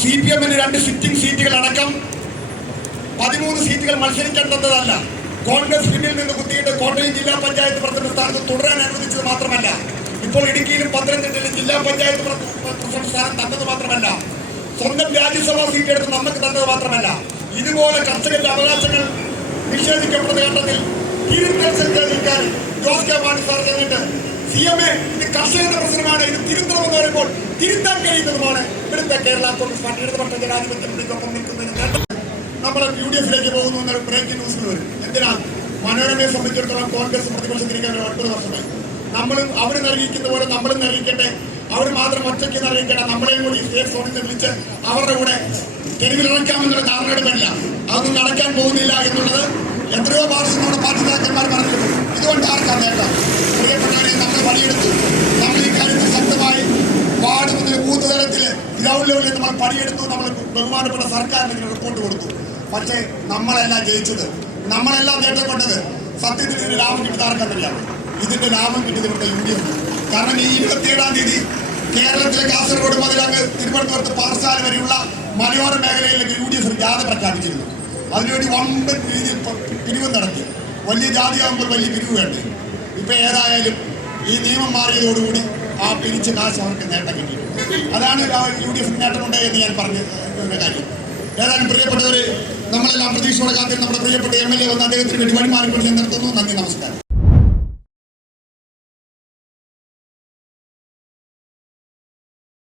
C P എമ്മിന് രണ്ട് sitting സീറ്റുകൾ അടക്കം പതിമൂന്ന് സീറ്റുകൾ മത്സരിക്കേണ്ടതല്ല കോൺഗ്രസ് പിന്നിൽ നിന്ന് കുത്തിയിട്ട് കോട്ടയം ജില്ലാ പഞ്ചായത്ത് പ്രസിഡന്റ് സ്ഥാനത്ത് തുടരാൻ അനുവദിച്ചത് മാത്രമല്ല. ഇപ്പോൾ ഇടുക്കിയിലും പത്തനംതിട്ടയിലും ജില്ലാ പഞ്ചായത്ത് പ്ര- പ്രസിഡന്റ് സ്ഥാനം തന്നത് മാത്രമല്ല. സ്വന്തം രാജ്യസഭാ സീറ്റ് എടുത്ത് നമുക്ക് തന്നത് മാത്രമല്ല. ഇതുപോലെ കർഷകരുടെ അവകാശങ്ങൾ നിഷേധിക്കപ്പെടുന്ന ഘട്ടത്തിൽ നിൽക്കാൻ ജോസ് കെ മാണി സാർ ചെന്നിട്ട് സി എം എ ഇത് കർഷകരുടെ പ്രശ്നമാണ് ഇത് തിരുത്തണമെന്ന് പറയുമ്പോൾ തിരുത്താൻ കഴിയുന്നതുമാണ്. ഇവിടുത്തെ കേരള കോൺഗ്രസ് പാർട്ടി ഇടതുപക്ഷ ജനാധിപത്യ മുന്നണിക്കൊപ്പം നിൽക്കുന്നതിന് നമ്മൾ യു ഡി എഫിലേക്ക് പോകുന്നു എന്നൊരു ബ്രേക്കിംഗ് ന്യൂസിൽ വരും എന്തിനാ? മനോരമയെ സംബന്ധിച്ചിടത്തോളം കോൺഗ്രസ് പ്രതിപക്ഷത്തിരിക്കാൻ ഒരു ഒൻപത് വർഷമായി നമ്മളും അവർ നൽകിക്കുന്ന പോലെ നമ്മളും നൽകിക്കട്ടെ അവർ മാത്രം ഒറ്റയ്ക്ക് നൽകിക്കട്ടെ നമ്മളെയും കൂടി സേഫ് സോണിൽ വിളിച്ച് അവരുടെ കൂടെ തെരുവിലിറക്കാമെന്നുള്ള ധാരണയെടുപ്പില്ല അതൊന്നും നടക്കാൻ പോകുന്നില്ല എന്നുള്ളത് എത്രയോ പ്രാവശ്യം നമ്മുടെ പാർട്ടി നേതാക്കന്മാർ പറഞ്ഞിട്ടുണ്ട്. ഇതുകൊണ്ട് ആർക്കാ നേട്ടം പ്രിയപ്പെട്ടവരെ നമ്മൾ പണിയെടുത്തു പണിയെടുത്തു നമ്മൾ ബഹുമാനപ്പെട്ട സർക്കാരിന് റിപ്പോർട്ട് കൊടുത്തു. പക്ഷേ നമ്മളല്ല ജയിച്ചത് നമ്മളെല്ലാം നേട്ടപ്പെട്ടത് സത്യത്തിൽ ഇതിന് ലാഭം ആർക്കറിയാം ഇതിന്റെ ലാഭം കിട്ടിയത് ഇവിടുത്തെ യു ഡി എഫ്. കാരണം ഈ ഇരുപത്തിയേഴാം തീയതി കേരളത്തിലെ കാസർഗോഡ് മുതൽ അങ്ങ് തിരുവനന്തപുരത്ത് പാറശാല വരെയുള്ള മലയോര മേഖലയിലേക്ക് യു ഡി എഫ് ജാഥ പ്രഖ്യാപിച്ചിരുന്നു. അതിനുവേണ്ടി വമ്പൻ രീതിയിൽ പിരിവ് നടത്തി. വലിയ ജാതിയാകുമ്പോൾ വലിയ പിരിവ് വേണ്ടേ? ഇപ്പൊ ഏതായാലും ഈ നിയമം മാറിയതോടുകൂടി ആ പിരിച്ച കാശ് അവർക്ക് നേട്ടം കിട്ടിയിട്ടുണ്ട്. അതാണ് യു ഡി എഫ് നേട്ടമുണ്ട് എന്ന് ഞാൻ പറഞ്ഞ കാര്യം. ഏതായാലും പ്രിയപ്പെട്ടവർ നമ്മളെല്ലാം പ്രതീക്ഷയോടെ കാത്തിൽ നമ്മുടെ പ്രിയപ്പെട്ട എം എൽ എ വന്ന് അദ്ദേഹത്തിന് വേണ്ടി വഴിമാറിക്കൊണ്ട് ഞാൻ നിർത്തുന്നു നന്ദി നമസ്കാരം.